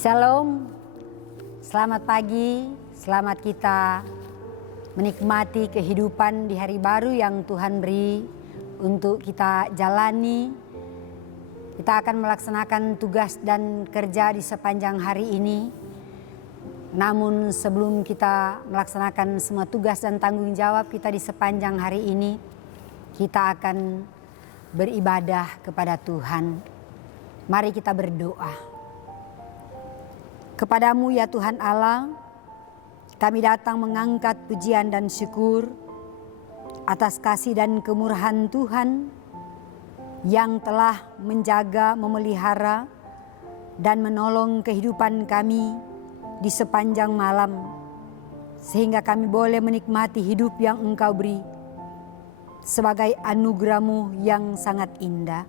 Shalom, selamat pagi, selamat kita menikmati kehidupan di hari baru yang Tuhan beri untuk kita jalani. Kita akan melaksanakan tugas dan kerja di sepanjang hari ini. Namun sebelum kita melaksanakan semua tugas dan tanggung jawab kita di sepanjang hari ini, kita akan beribadah kepada Tuhan. Mari kita berdoa. Kepadamu ya Tuhan Allah, kami datang mengangkat pujian dan syukur atas kasih dan kemurahan Tuhan yang telah menjaga, memelihara, dan menolong kehidupan kami di sepanjang malam, sehingga kami boleh menikmati hidup yang Engkau beri sebagai anugerah-Mu yang sangat indah.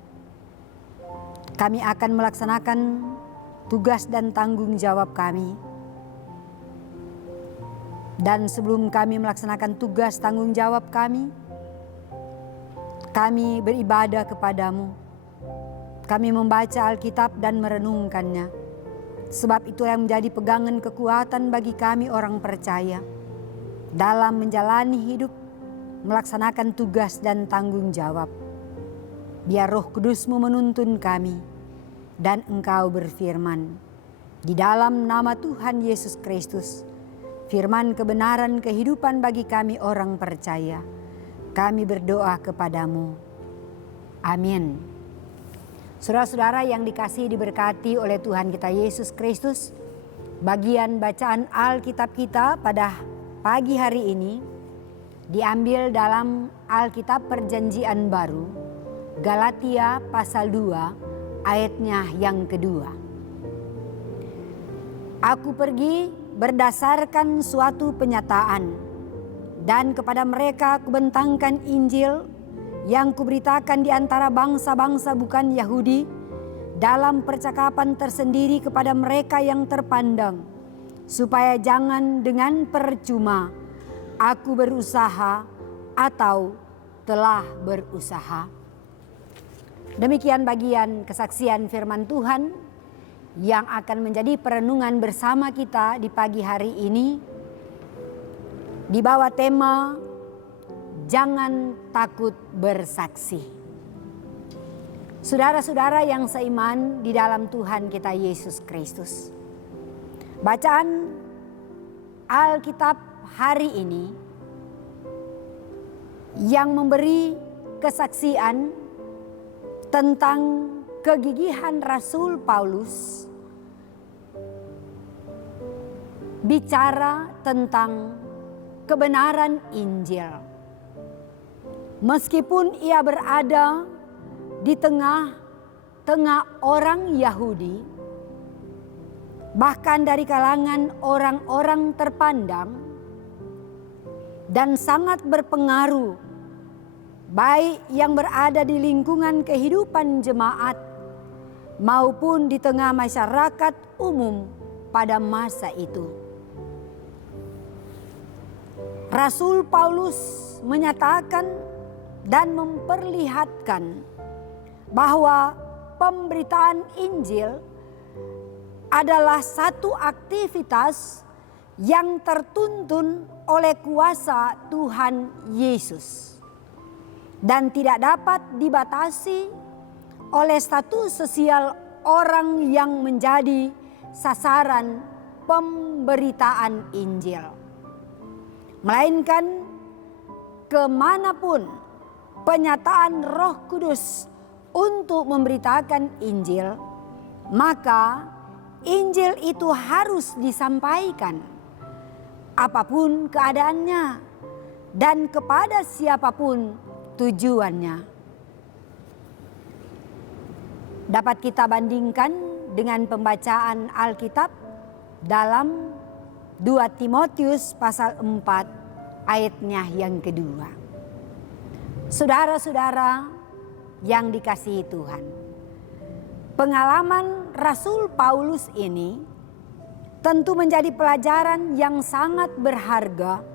Kami akan melaksanakan tugas dan tanggung jawab kami. Dan sebelum kami melaksanakan tugas tanggung jawab kami beribadah kepadamu. Kami membaca Alkitab dan merenungkannya. Sebab itu yang menjadi pegangan kekuatan bagi kami orang percaya dalam menjalani hidup, melaksanakan tugas dan tanggung jawab. Biar Roh Kudus-Mu menuntun kami. Dan Engkau berfirman, di dalam nama Tuhan Yesus Kristus, firman kebenaran kehidupan bagi kami orang percaya. Kami berdoa kepadamu. Amin. Saudara-saudara yang dikasihi diberkati oleh Tuhan kita Yesus Kristus, bagian bacaan Alkitab kita pada pagi hari ini diambil dalam Alkitab Perjanjian Baru, Galatia pasal 2, ayatnya yang kedua. Aku pergi berdasarkan suatu penyataan, dan kepada mereka kubentangkan Injil yang kuberitakan di antara bangsa-bangsa bukan Yahudi, dalam percakapan tersendiri kepada mereka yang terpandang, supaya jangan dengan percuma aku berusaha atau telah berusaha. Demikian bagian kesaksian firman Tuhan yang akan menjadi perenungan bersama kita di pagi hari ini di bawah tema Jangan Takut Bersaksi. Saudara-saudara yang seiman di dalam Tuhan kita Yesus Kristus, bacaan Alkitab hari ini yang memberi kesaksian tentang kegigihan Rasul Paulus bicara tentang kebenaran Injil. Meskipun ia berada di tengah-tengah orang Yahudi, bahkan dari kalangan orang-orang terpandang dan sangat berpengaruh, baik yang berada di lingkungan kehidupan jemaat maupun di tengah masyarakat umum pada masa itu. Rasul Paulus menyatakan dan memperlihatkan bahwa pemberitaan Injil adalah satu aktivitas yang tertuntun oleh kuasa Tuhan Yesus dan tidak dapat dibatasi oleh status sosial orang yang menjadi sasaran pemberitaan Injil. Melainkan kemanapun penyataan Roh Kudus untuk memberitakan Injil, maka Injil itu harus disampaikan apapun keadaannya dan kepada siapapun tujuannya. Dapat kita bandingkan dengan pembacaan Alkitab dalam 2 Timotius pasal 4 ayatnya yang kedua. Saudara-saudara yang dikasihi Tuhan, pengalaman Rasul Paulus ini tentu menjadi pelajaran yang sangat berharga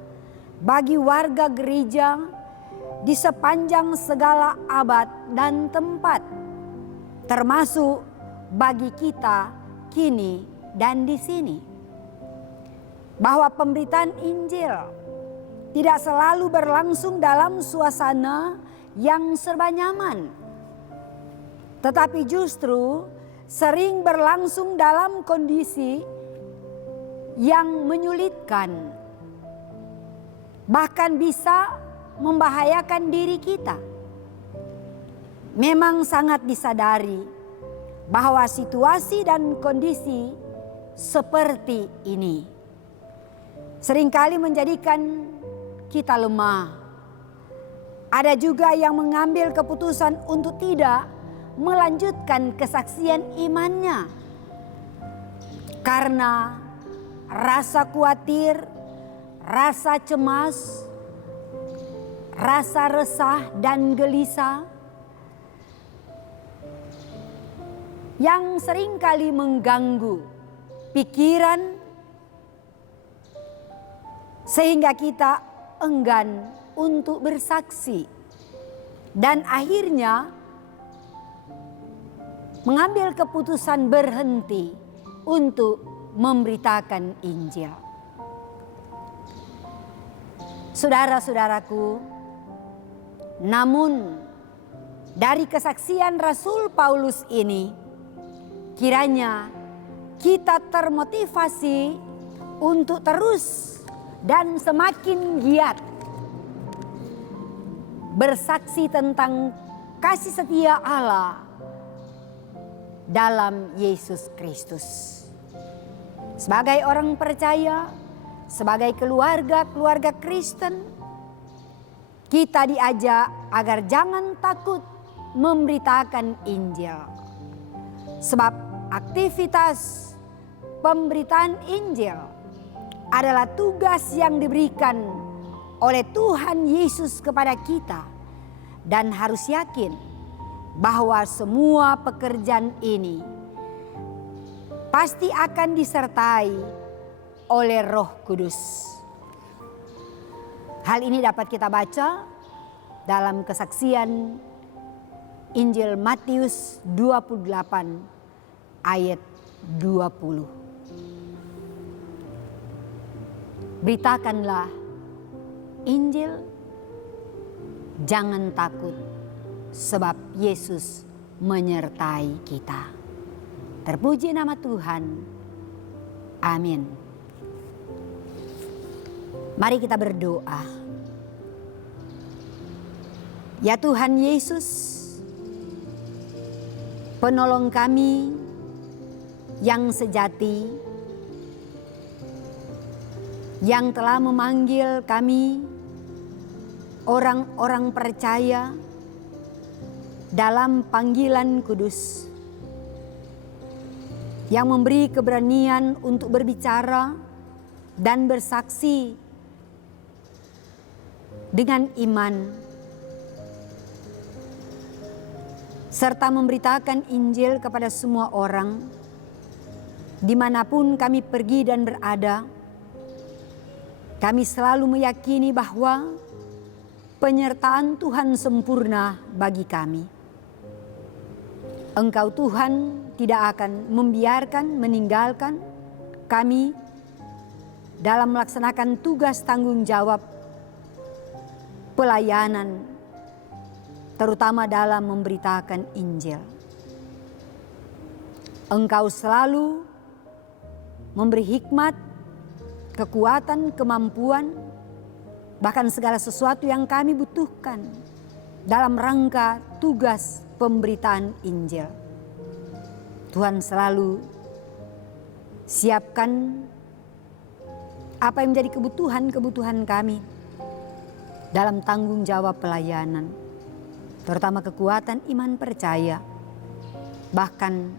bagi warga gereja di sepanjang segala abad dan tempat, termasuk bagi kita kini dan di sini. Bahwa pemberitaan Injil tidak selalu berlangsung dalam suasana yang serba nyaman, tetapi justru sering berlangsung dalam kondisi yang menyulitkan, bahkan bisa membahayakan diri kita. Memang sangat disadari bahwa situasi dan kondisi seperti ini seringkali menjadikan kita lemah. Ada juga yang mengambil keputusan untuk tidak melanjutkan kesaksian imannya karena rasa khawatir, rasa cemas, rasa resah dan gelisah yang seringkali mengganggu pikiran sehingga kita enggan untuk bersaksi dan akhirnya mengambil keputusan berhenti untuk memberitakan Injil. Saudara-saudaraku, namun dari kesaksian Rasul Paulus ini, kiranya kita termotivasi untuk terus dan semakin giat bersaksi tentang kasih setia Allah dalam Yesus Kristus. Sebagai orang percaya, sebagai keluarga Kristen, kita diajak agar jangan takut memberitakan Injil. Sebab aktivitas pemberitaan Injil adalah tugas yang diberikan oleh Tuhan Yesus kepada kita, dan harus yakin bahwa semua pekerjaan ini pasti akan disertai oleh Roh Kudus. Hal ini dapat kita baca dalam kesaksian Injil Matius 28 ayat 20. Beritakanlah Injil, jangan takut, sebab Yesus menyertai kita. Terpuji nama Tuhan. Amin. Mari kita berdoa. Ya Tuhan Yesus, penolong kami yang sejati, yang telah memanggil kami orang-orang percaya dalam panggilan kudus, yang memberi keberanian untuk berbicara dan bersaksi dengan iman, serta memberitakan Injil kepada semua orang dimanapun kami pergi dan berada. Kami selalu meyakini bahwa penyertaan Tuhan sempurna bagi kami. Engkau Tuhan tidak akan meninggalkan kami dalam melaksanakan tugas tanggung jawab pelayanan, terutama dalam memberitakan Injil. Engkau selalu memberi hikmat, kekuatan, kemampuan, bahkan segala sesuatu yang kami butuhkan dalam rangka tugas pemberitaan Injil. Tuhan selalu siapkan apa yang menjadi kebutuhan kami dalam tanggung jawab pelayanan, terutama kekuatan iman percaya, bahkan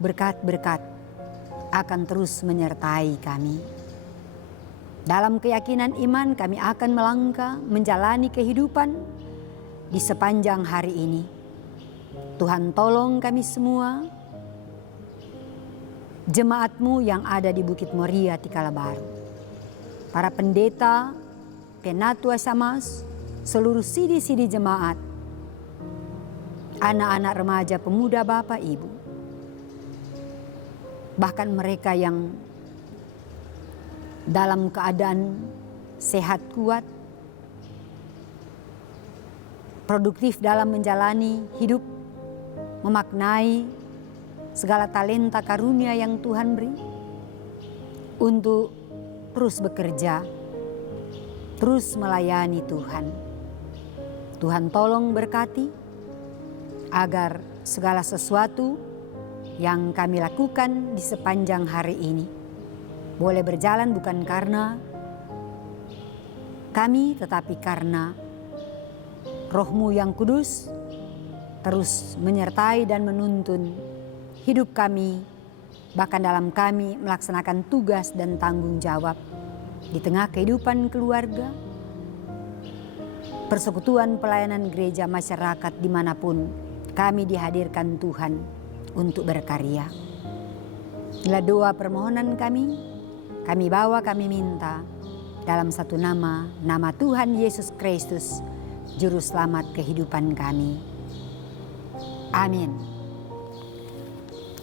berkat-berkat akan terus menyertai kami. Dalam keyakinan iman kami akan melangkah menjalani kehidupan di sepanjang hari ini. Tuhan tolong kami semua, jemaat-Mu yang ada di Bukit Moria Tikala Baru, para pendeta, penatua Samas, seluruh sidi-sidi jemaat, anak-anak remaja, pemuda, bapak, ibu, Bahkan mereka yang dalam keadaan sehat kuat, produktif dalam menjalani hidup, memaknai segala talenta karunia yang Tuhan beri untuk terus bekerja, terus melayani Tuhan. Tuhan tolong berkati agar segala sesuatu yang kami lakukan di sepanjang hari ini boleh berjalan bukan karena kami, tetapi karena Roh-Mu yang kudus terus menyertai dan menuntun hidup kami, bahkan dalam kami melaksanakan tugas dan tanggung jawab di tengah kehidupan keluarga, persekutuan pelayanan gereja, masyarakat dimanapun kami dihadirkan Tuhan untuk berkarya. Inilah doa permohonan kami bawa, kami minta dalam satu nama, nama Tuhan Yesus Kristus, Juru Selamat kehidupan kami. Amin.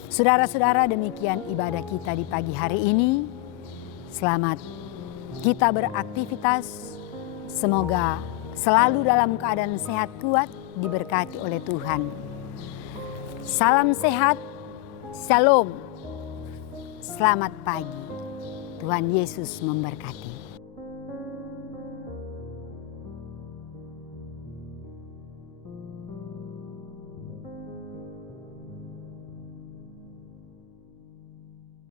Saudara-saudara, demikian ibadah kita di pagi hari ini. Selamat kita beraktivitas. Semoga selalu dalam keadaan sehat kuat, diberkati oleh Tuhan. Salam sehat, shalom. Selamat pagi. Tuhan Yesus memberkati.